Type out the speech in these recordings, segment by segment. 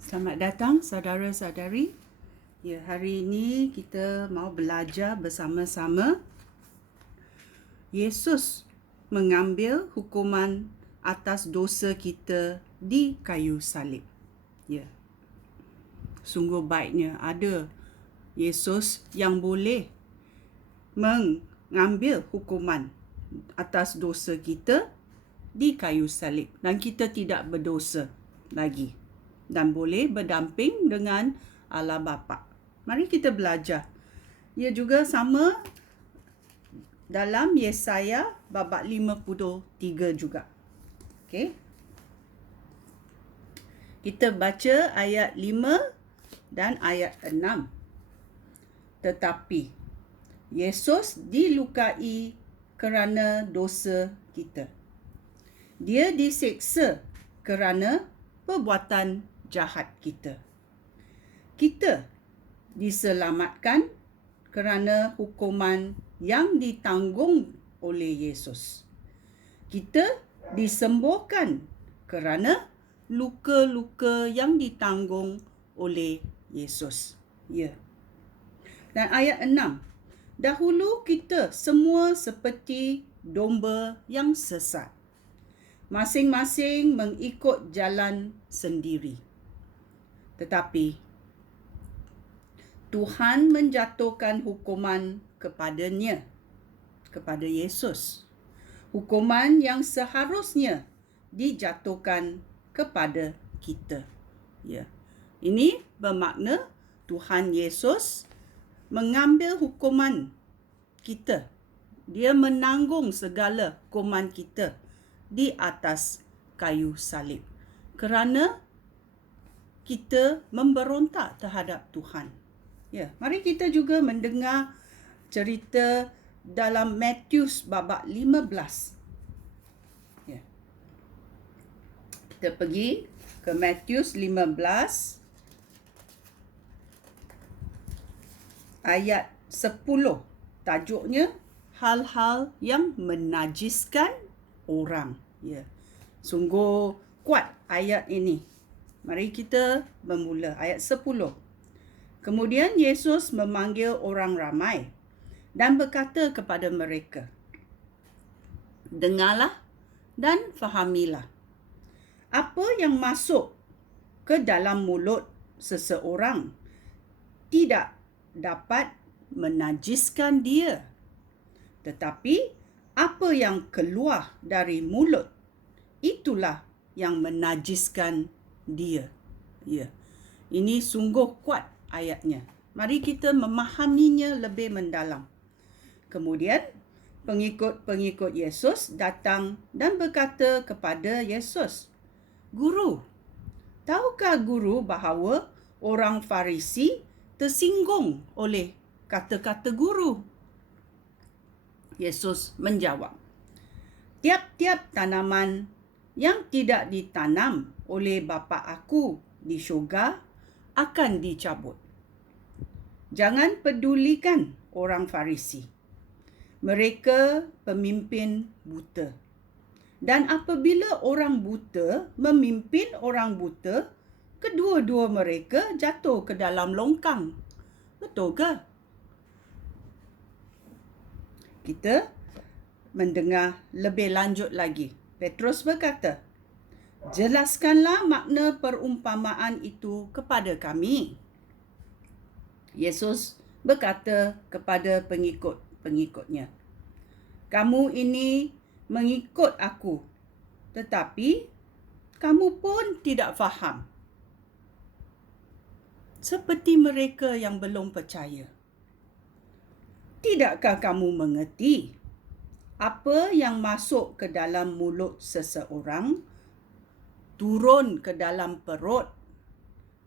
Selamat datang saudara-saudari. Ya, hari ini kita mau belajar bersama-sama Yesus mengambil hukuman atas dosa kita di kayu salib. Ya. Sungguh baiknya ada Yesus yang boleh mengambil hukuman atas dosa kita di kayu salib dan kita tidak berdosa lagi dan boleh berdamping dengan Allah Bapa. Mari kita belajar. Ia juga sama dalam Yesaya bab 53 juga. Okey. Kita baca ayat 5 dan ayat 6. Tetapi Yesus dilukai kerana dosa kita. Dia diseksa kerana perbuatan jahat kita. Kita diselamatkan kerana hukuman yang ditanggung oleh Yesus. Kita disembuhkan kerana luka-luka yang ditanggung oleh Yesus. Ya. Dan ayat 6. Dahulu kita semua seperti domba yang sesat. Masing-masing mengikut jalan sendiri. Tetapi Tuhan menjatuhkan hukuman kepadanya, kepada Yesus. Hukuman yang seharusnya dijatuhkan kepada kita. Ya. Ini bermakna Tuhan Yesus mengambil hukuman kita. Dia menanggung segala hukuman kita di atas kayu salib. Kerana kita memberontak terhadap Tuhan. Ya, mari kita juga mendengar cerita dalam Matius bab 15. Ya. Kita pergi ke Matius 15 ayat 10. Tajuknya hal-hal yang menajiskan orang. Ya. Sungguh kuat ayat ini. Mari kita bermula ayat 10. Kemudian Yesus memanggil orang ramai dan berkata kepada mereka, dengarlah dan fahamilah. Apa yang masuk ke dalam mulut seseorang tidak dapat menajiskan dia. Tetapi apa yang keluar dari mulut, itulah yang menajiskan dia. Ya. Ini sungguh kuat ayatnya. Mari kita memahaminya lebih mendalam. Kemudian pengikut-pengikut Yesus datang dan berkata kepada Yesus, Guru, tahukah Guru bahawa orang Farisi tersinggung oleh kata-kata Guru? Yesus menjawab, tiap-tiap tanaman yang tidak ditanam oleh Bapa aku di syurga akan dicabut. Jangan pedulikan orang Farisi. Mereka pemimpin buta. Dan apabila orang buta memimpin orang buta, kedua-dua mereka jatuh ke dalam longkang. Betul ke? Kita mendengar lebih lanjut lagi. Petrus berkata, jelaskanlah makna perumpamaan itu kepada kami. Yesus berkata kepada pengikut-pengikutnya, kamu ini mengikut aku, tetapi kamu pun tidak faham. Seperti mereka yang belum percaya. Tidakkah kamu mengerti apa yang masuk ke dalam mulut seseorang, turun ke dalam perut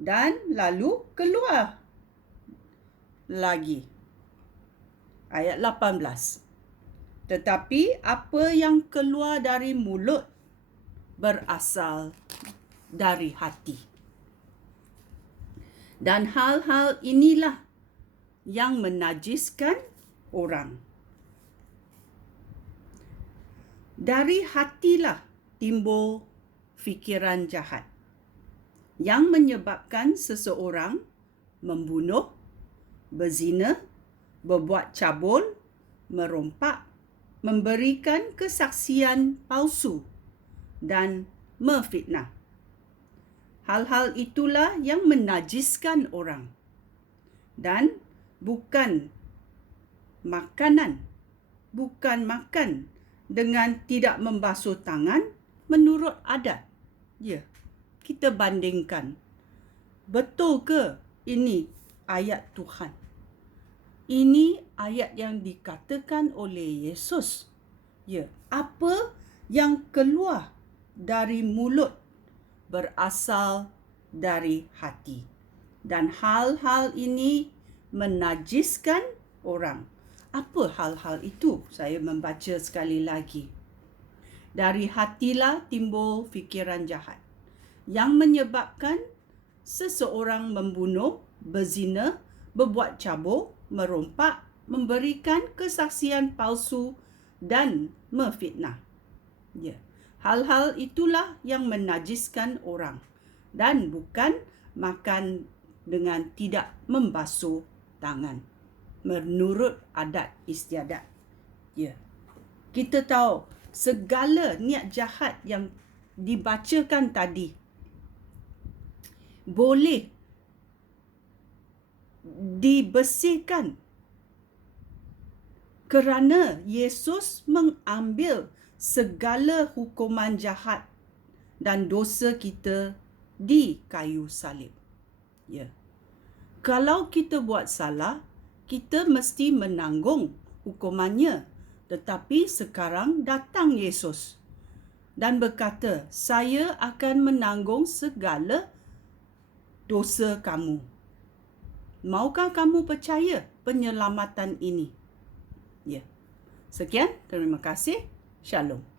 dan lalu keluar lagi? Ayat 18. Tetapi apa yang keluar dari mulut berasal dari hati. Dan hal-hal inilah yang menajiskan orang. Dari hatilah timbul fikiran jahat, yang menyebabkan seseorang membunuh, berzina, berbuat cabul, merompak, memberikan kesaksian palsu, dan memfitnah. Hal-hal itulah yang menajiskan orang. Dan bukan makan dengan tidak membasuh tangan menurut adat. Ya, kita bandingkan. Betul ke ini ayat Tuhan? Ini ayat yang dikatakan oleh Yesus. Ya, apa yang keluar dari mulut berasal dari hati. Dan hal-hal ini menajiskan orang. Apa hal-hal itu? Saya membaca sekali lagi. Dari hatilah timbul fikiran jahat yang menyebabkan seseorang membunuh, berzina, berbuat cabul, merompak, memberikan kesaksian palsu, dan memfitnah. Ya. Hal-hal itulah yang menajiskan orang dan bukan makan dengan tidak membasuh tangan menurut adat istiadat. Ya. Kita tahu segala niat jahat yang dibacakan tadi boleh dibersihkan kerana Yesus mengambil segala hukuman jahat dan dosa kita di kayu salib. Ya. Kalau kita buat salah, kita mesti menanggung hukumannya. Tetapi sekarang datang Yesus dan berkata, saya akan menanggung segala dosa kamu. Maukah kamu percaya penyelamatan ini? Ya. Sekian, terima kasih. Shalom.